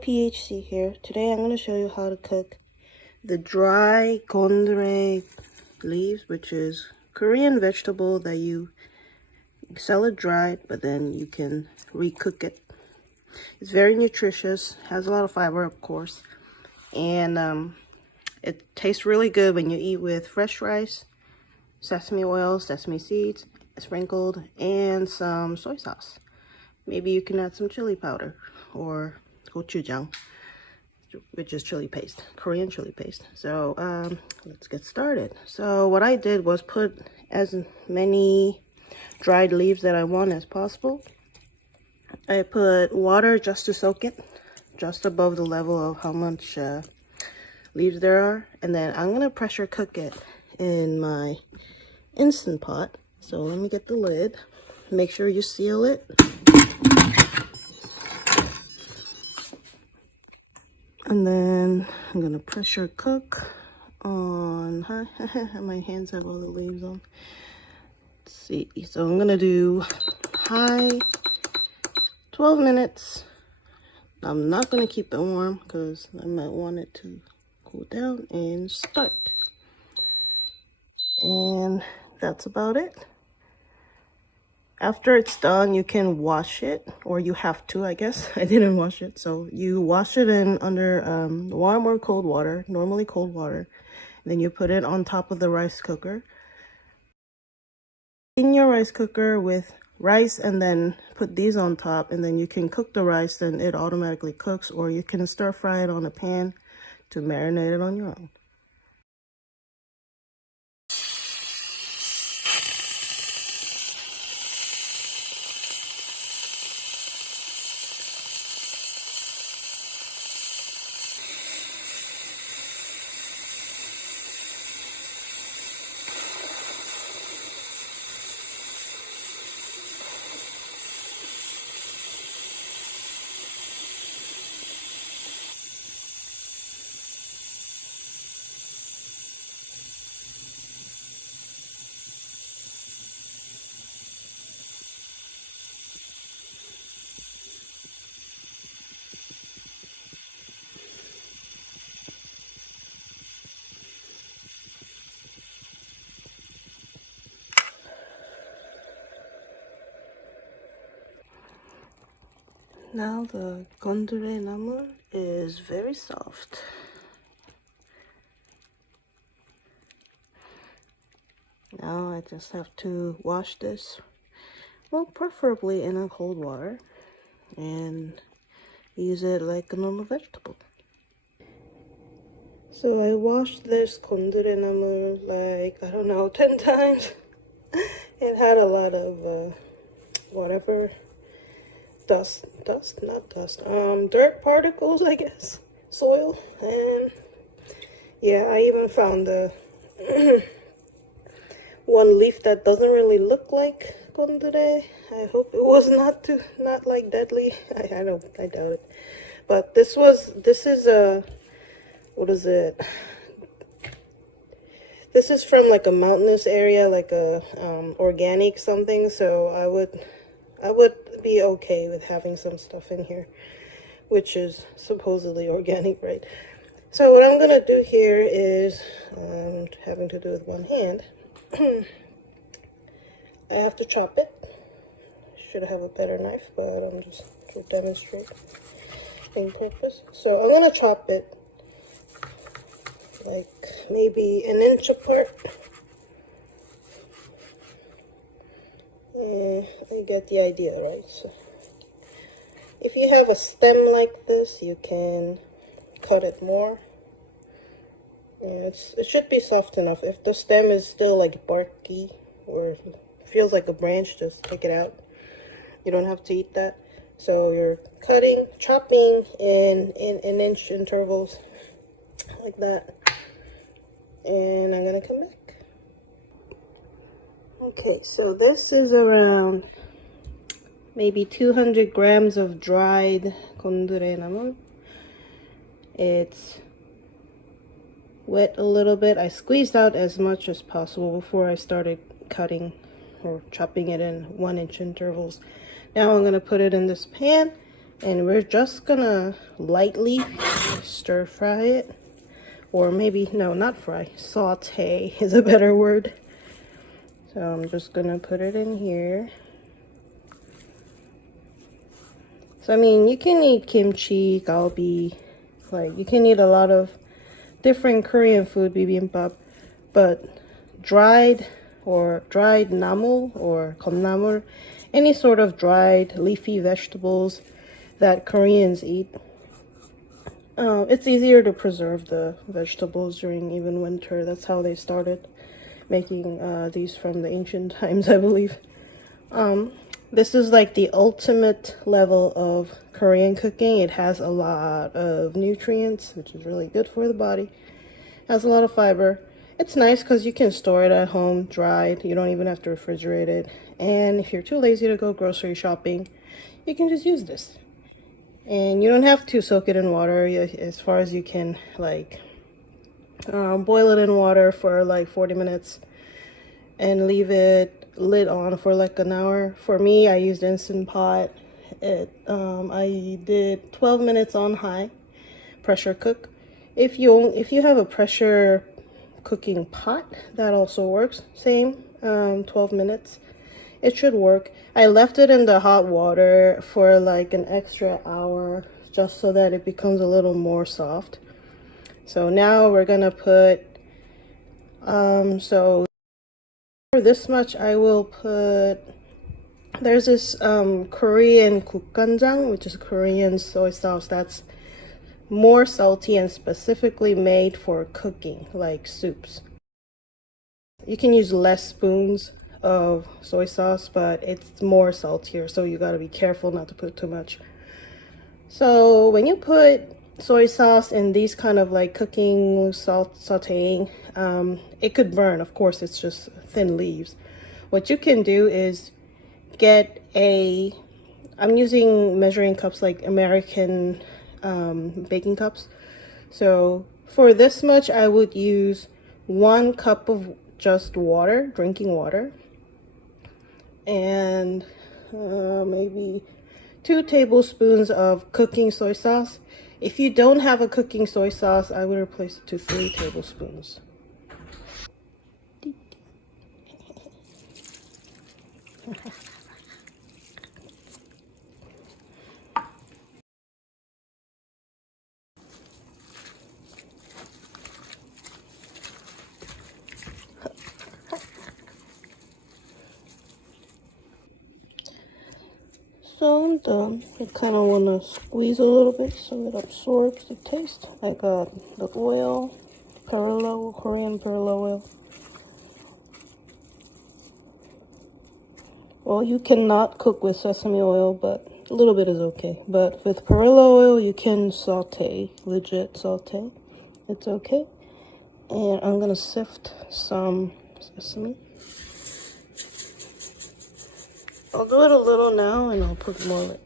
PhC here. Today I'm going to show you how to cook the dry Gondeurae leaves, which is Korean vegetable that you sell it dried, but then you can recook it. It's very nutritious, has a lot of fiber, of course, and it tastes really good when you eat with fresh rice, sesame oil, sesame seeds sprinkled, and some soy sauce. Maybe you can add some chili powder or gochujang, which is chili paste, Korean chili paste. So let's get started. So what I did was put as many dried leaves that I want as possible. I put water just to soak it, just above the level of how much leaves there are, and then I'm gonna pressure cook it in my Instant Pot. So let me get the lid. Make sure you seal it. And then I'm gonna pressure cook on high. My hands have all the leaves on. Let's see. So I'm gonna do high 12 minutes. I'm not gonna keep it warm because I might want it to cool down, and start. And that's about it. After it's done, you can wash it, or you have to, I guess. I didn't wash it. So you wash it in under warm or cold water, normally cold water. And then you put it on top of the rice cooker. In your rice cooker with rice, and then put these on top, and then you can cook the rice, then it automatically cooks, or you can stir fry it on a pan to marinate it on your own. Now the Gondeurae Namoor is very soft. Now I just have to wash this, well, preferably in a cold water, and use it like a normal vegetable. So I washed this Gondeurae Namoor like, I don't know, 10 times. It had a lot of whatever, dirt particles, I guess, soil, and yeah, I even found the one leaf that doesn't really look like Gondeurae. I hope it was not like deadly. I doubt it. But this is a, what is it? This is from like a mountainous area, like a organic something. So I would be okay with having some stuff in here, which is supposedly organic, right? So what I'm gonna do here is, having to do with one hand, I have to chop it. Should have a better knife, but I'm just to demonstrate in purpose. So I'm gonna chop it like maybe an inch apart. You get the idea, right? So if you have a stem like this, you can cut it more. Yeah, it should be soft enough. If the stem is still like barky or feels like a branch, just take it out. You don't have to eat that. So you're chopping in inch intervals like that. And I'm gonna come back. Okay, so this is around maybe 200 grams of dried Gondeurae Namoor. It's wet a little bit. I squeezed out as much as possible before I started cutting or chopping it in 1 inch intervals. Now I'm going to put it in this pan And we're just gonna lightly stir fry it. Or maybe, no, not fry, saute is a better word. So I'm just gonna put it in here. So I mean, you can eat kimchi, galbi, like you can eat a lot of different Korean food, bibimbap, but dried namoor or gondeurae, any sort of dried leafy vegetables that Koreans eat. It's easier to preserve the vegetables during even winter. That's how they started making these from the ancient times, I believe. This is like the ultimate level of Korean cooking. It has a lot of nutrients, which is really good for the body. It has a lot of fiber. It's nice because you can store it at home, dried. You don't even have to refrigerate it. And if you're too lazy to go grocery shopping, you can just use this. And you don't have to soak it in water as far as you can, like boil it in water for like 40 minutes and leave it lid on for like an hour. For me, I used Instant Pot. I did 12 minutes on high pressure cook. If you have a pressure cooking pot, that also works. Same, 12 minutes. It should work. I left it in the hot water for like an extra hour just so that it becomes a little more soft. So now we're gonna put so for this much I will put, there's this Korean 국간장, which is Korean soy sauce that's more salty and specifically made for cooking, like soups. You can use less spoons of soy sauce, but it's more saltier, so you got to be careful not to put too much. So when you put soy sauce in these kind of like cooking, sauteing, it could burn. Of course, it's just thin leaves. What you can do is get I'm using measuring cups like American baking cups. So for this much, I would use 1 cup of just water, drinking water, and maybe 2 tablespoons of cooking soy sauce. If you don't have a cooking soy sauce, I would replace it to 3 tablespoons. So I'm done. I kind of want to squeeze a little bit so it absorbs the taste. I got the oil, Korean perilla oil. Well, you cannot cook with sesame oil, but a little bit is okay. But with perilla oil, you can saute, legit saute. It's okay. And I'm going to sift some sesame. I'll do it a little now and I'll put more later.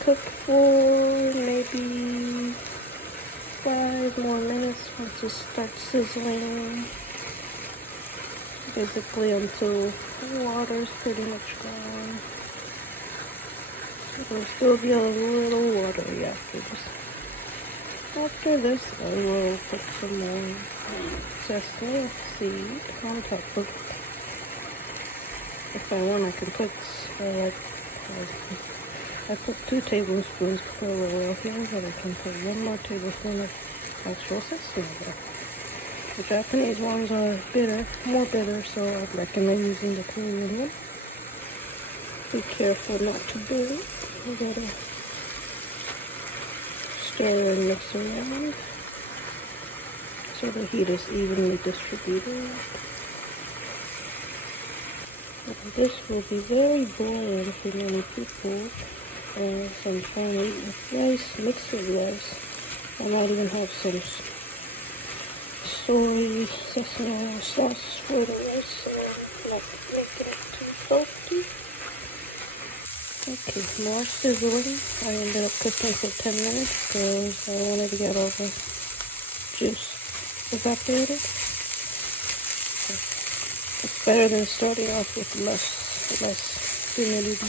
Cook for maybe 5 more minutes once it starts sizzling. Basically until the water's pretty much gone. There'll still be a little watery after this. After this, I will put some more sesame seed on top of it. If I want, I can put I put 2 tablespoons of oil here, but I can put 1 more tablespoon of actual sesame oil. The Japanese ones are bitter, more bitter, so I'd recommend using the Korean one. Be careful not to burn. You gotta stir and mix around so the heat is evenly distributed. This will be very boring for many people. Some trying to eat with rice, mixed with rice. I might even have some soy sesame oil sauce for the rice, so I'm not making it too salty. Okay, more sizzling. I ended up cooking for 10 minutes because I wanted to get all the juice evaporated. It's better than starting off with less humidity.